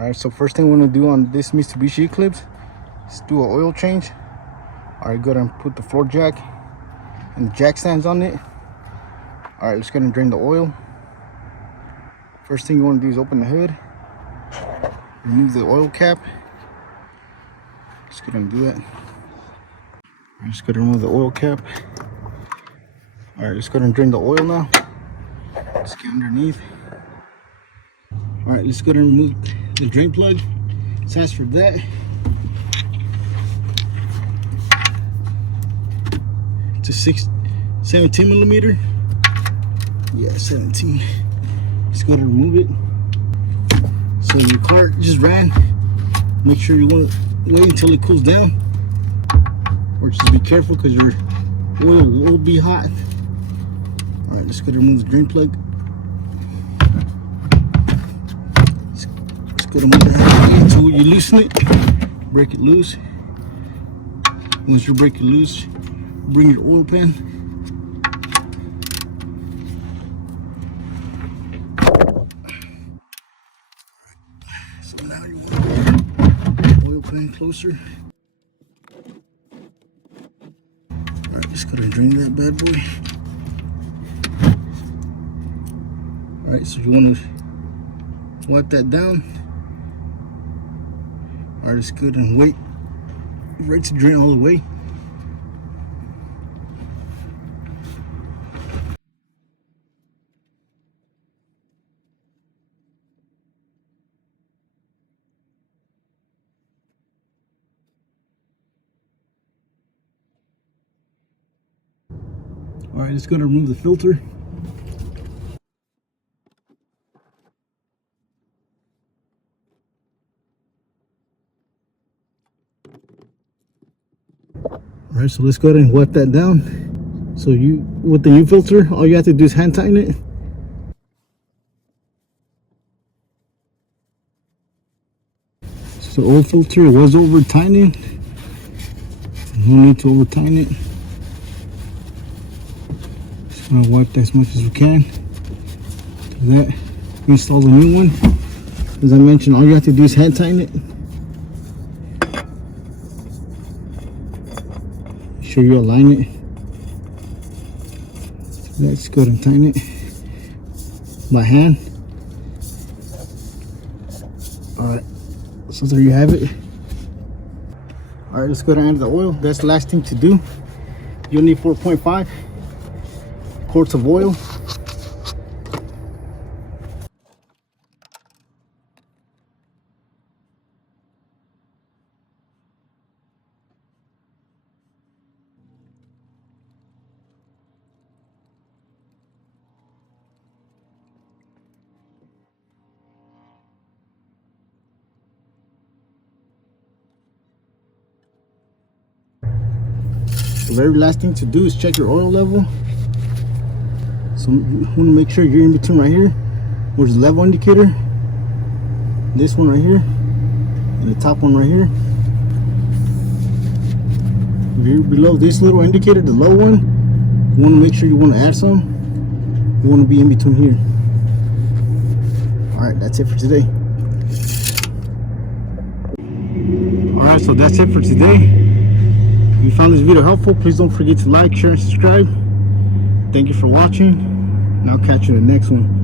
Alright, so first thing we're going to do on this Mitsubishi Eclipse is do an oil change. Alright, go ahead and put the floor jack and the jack stands on it. Alright, let's go ahead and drain the oil. First thing you want to do is open the hood, remove the oil cap. Let's go ahead and do that. Alright, let's go ahead and remove the oil cap. Alright, let's go ahead and drain the oil now. Let's get underneath. Alright, let's go ahead and remove the drain plug. Size for that. It's a 17 millimeter. Yeah, 17. Just go ahead and remove it. So your car just ran. Make sure you want to wait until it cools down. Or just be careful because your oil will be hot. Alright, let's go ahead and remove the drain plug. Let's go ahead and move that until you loosen it. Break it loose. Once you break it loose, bring your oil pan. So now you want your oil pan closer. Alright, just go ahead and drain that bad boy. Alright, so you want to wipe that down. Alright, it's good and wait for it to drain all the way. Alright, let's go to remove the filter. Alright, so let's go ahead and wipe that down. So with the new filter, all you have to do is hand tighten it. So the old filter was over tightening. No need to over tighten it. Just gonna wipe that as much as we can. Do that. Install the new one. As I mentioned, all you have to do is hand tighten it. Make sure you align it. Let's go ahead and tighten it by hand. Alright, so there you have it. Alright, let's go ahead and add the oil. That's the last thing to do. You'll need 4.5 quarts of oil. The very last thing to do is check your oil level. So you want to make sure you're in between right here, where's the level indicator, this one right here, and the top one right here. If you're below this little indicator, the low one, you want to make sure you want to add some. You want to be in between here. Alright, that's it for today. Alright, so that's it for today. If you found this video helpful, please don't forget to like, share, and subscribe. Thank you for watching, and I'll catch you in the next one.